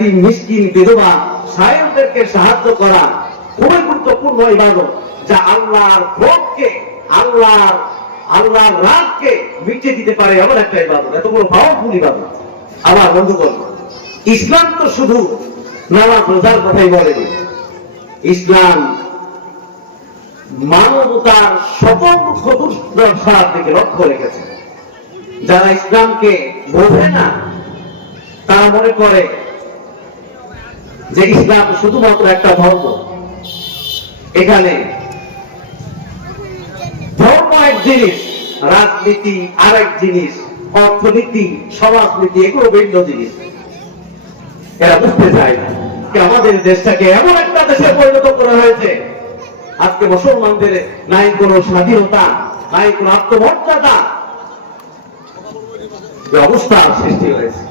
ইয়াতীম, মিসকিন, বিধবা, সায়েমদেরকে সাহায্য করা খুবই গুরুত্বপূর্ণ ইবাদত, যা আল্লাহর ক্রোধকে, আল্লাহর রাগকে মিটিয়ে দিতে পারে এমন একটা ইবাদত, এত বড় পাওয়ারফুল ইবাদত। আমার বন্ধুগণ, ইসলাম তো শুধু নামাজ রোজার কথাই বলেনি। ইসলাম মানবতার সকল দুর্দশার দিকে লক্ষ্য রেখেছে। যারা ইসলামকে বোঝে না তারা মনে করে যে ইসলাম শুধুমাত্র একটা ধর্ম, এখানে ধর্ম এক জিনিস, রাজনীতি আরেক জিনিস, অর্থনীতি, সমাজনীতি এগুলো ভিন্ন জিনিস। এরা বুঝতে চায় না আমাদের দেশটাকে এমন একটা দেশে পরিণত করা হয়েছে, আজকে মুসলমানদের নাই কোনো স্বাধীনতা, নাই কোনো আত্মমর্যাদা, অবস্থার সৃষ্টি হয়েছে।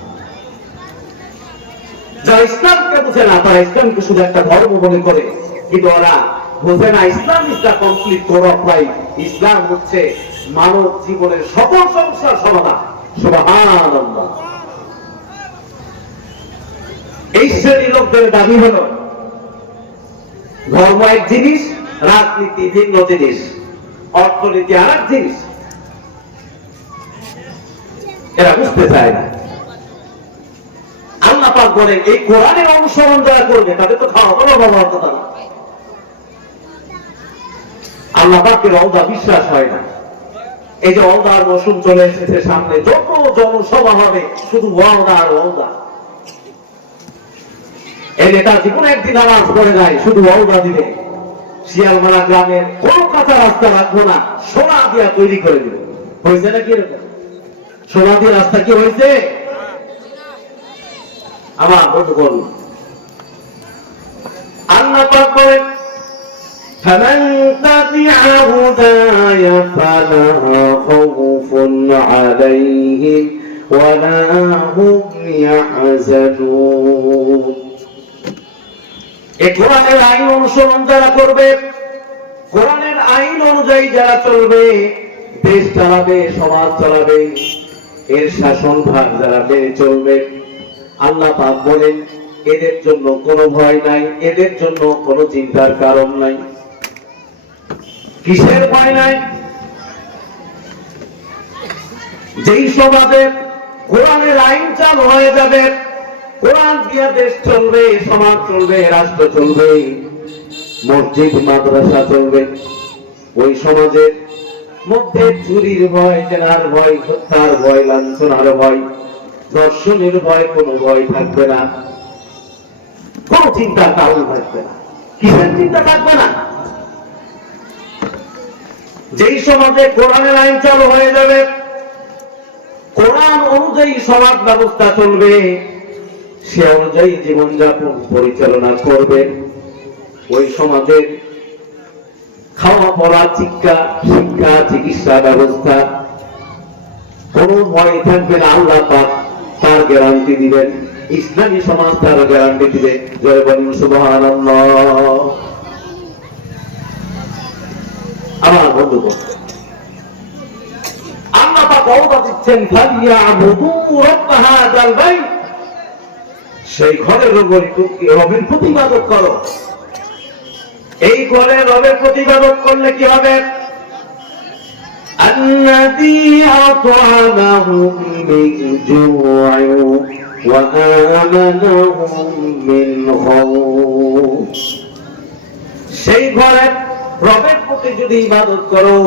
যারা ইসলামকে বুঝে না তারা ইসলামকে শুধু একটা ধর্ম মনে করে, কিন্তু ওরা বোঝে না Islam is the complete core of life. ইসলাম হচ্ছে মানব জীবনের সকল সমস্যার সমাধান। সুবহানাল্লাহ। এই শ্রেণীর লোকদের দাবি হলো ধর্ম এক জিনিস, রাজনীতি ভিন্ন জিনিস, অর্থনীতি আর এক জিনিস। এরা বুঝতে চায় না। আল্লাহ পাক বলেন এই কোরআনের অনুসরণ যারা করবে তাদের তো খাওয়া কোনো ব্যবহার কথা না। আল্লাহ পাকের রওজা বিশ্বাস হয় না। এই যে ওয়াদার মৌসুম চলে এসেছে সামনে, যত জনসভা হবে শুধু ওয়াদা আর ওয়াদা। এই নেতা জীবনে একদিন নামাজ পড়ে যায়, শুধু ওয়াদা দিবে। শিয়ালমারা গ্রামের কোন কাঁচা রাস্তা রাখবো না, সোনা দিয়া তৈরি করে দিবে। হয়েছে নাকি এরকম? সোনা দিয়ে রাস্তা কি হয়েছে? আমার বন্ধুগণ, আল্লাহ পাক বলেন فمن تبع هداي فلا خوف عليهم ولا هم يحزنون। এই কোরআনের আইন অনুসরণ যারা করবে, কোরআনের আইন অনুযায়ী যারা চলবে, দেশ চালাবে, সমাজ চালাবে, এর শাসন ভাগ যারা মেনে চলবে, আল্লাহ পাক বলেন এদের জন্য কোনো ভয় নাই, এদের জন্য কোনো চিন্তার কারণ নাই। কিসের ভয় নাই? যেই সমাজে কোরআনের আইন চালু হয়ে যাবে, কোরআন দিয়ে দেশ চলবে, সমাজ চলবে, রাষ্ট্র চলবে, মসজিদ মাদ্রাসা চলবে, ওই সমাজের মধ্যে চুরির ভয়, জেনার ভয়, হত্যার ভয়, লাঞ্ছনার ভয়, দর্শনের ভয়, কোনো ভয় থাকবে না, কোন চিন্তার কারণ থাকবে না। কিসের চিন্তা থাকবে না? যেই সমাজে কোরআনের আইন চালু হয়ে যাবে, কোরআন অনুযায়ী সমাজ ব্যবস্থা চলবে, সে অনুযায়ী জীবনযাপন পরিচালনা করবে, ওই সমাজের খাওয়া পড়া, শিক্ষা, চিকিৎসা ব্যবস্থা কোন ভয় থাকবে না। আল্লাহ পাক তার গ্যারান্টি দিবেন, ইসলামী সমাজ তার গ্যারান্টি দিবে। জয় বলুন সুবহানাল্লাহ। আমার বন্ধুগণ, আল্লাহ পাক ওয়াদা দিচ্ছেন ফালিয়াবুদু রাব্ব হাযাল বাইত, সেই ঘরের রবের প্রতিপাদক করো। এই ঘরে রবের প্রতিপাদক করলে কি হবে? আল্লাযী আত'আমাহুম মিন জু'ইন ওয়া আমানাহুম মিন খাউফ। সেই ঘরের রবের প্রতি যদি ইবাদত করো,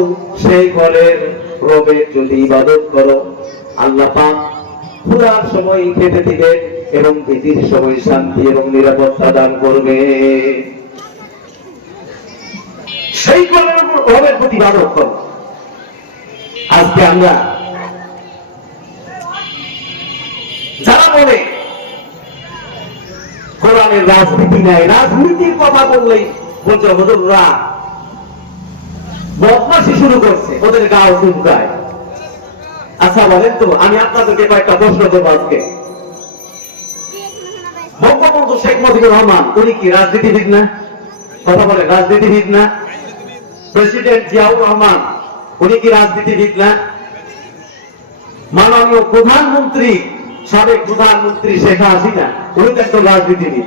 সেই ঘরের রবের যদি ইবাদত করো, আল্লাহ পাক পুরার সময় খেতে দিবেন এবং ভীতির সময় শান্তি এবং নিরাপত্তা দান করবে। সেই ঘরের রবের প্রতি ইবাদত করো। আজকে আমরা যারা বলে কোরআনের রাজনীতি নাই, রাজনীতির কথা বললেই বলছে হুজুররা বদমাশি শুরু করছে, ওদের গাও চুলকায়। আচ্ছা বলেন তো, আমি আপনাদেরকে কয়েকটা প্রশ্ন দেবো আজকে। বঙ্গবন্ধু শেখ মুজিবুর রহমান উনি কি রাজনীতিবিদ না? কথা বলে, রাজনীতিবিদ না? প্রেসিডেন্ট জিয়াউর রহমান উনি কি রাজনীতিবিদ না? মাননীয় প্রধানমন্ত্রী, সাবেক প্রধানমন্ত্রী শেখ হাসিনা উনি তো একজন রাজনীতিবিদ।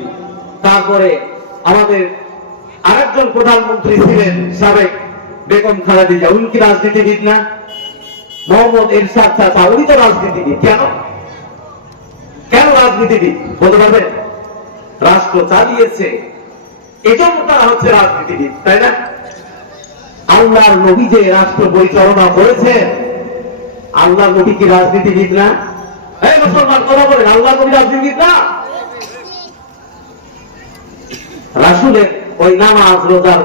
তারপরে আমাদের আরেকজন প্রধানমন্ত্রী ছিলেন সাবেক, বেগম খালেদা জিয়া, উনি কি রাজনীতিবিদ না? মোহাম্মদ এরশাদ চাচা, উনি তো রাজনীতিবিদ। কেন কেন রাজনীতিবিদ বলতে পারবেন? রাষ্ট্র চালিয়েছে, এজন্য তারা হচ্ছে রাজনীতিবিদ, তাই না? আল্লাহর নবী যে রাষ্ট্র পরিচালনা করেছেন, আল্লাহর নবী কি রাজনীতিবিদ না? এই মুসলমান কথা বলেন, আল্লাহর নবী রাজনীতিবিদ না? রাসূলের ওই নামাজ রোজার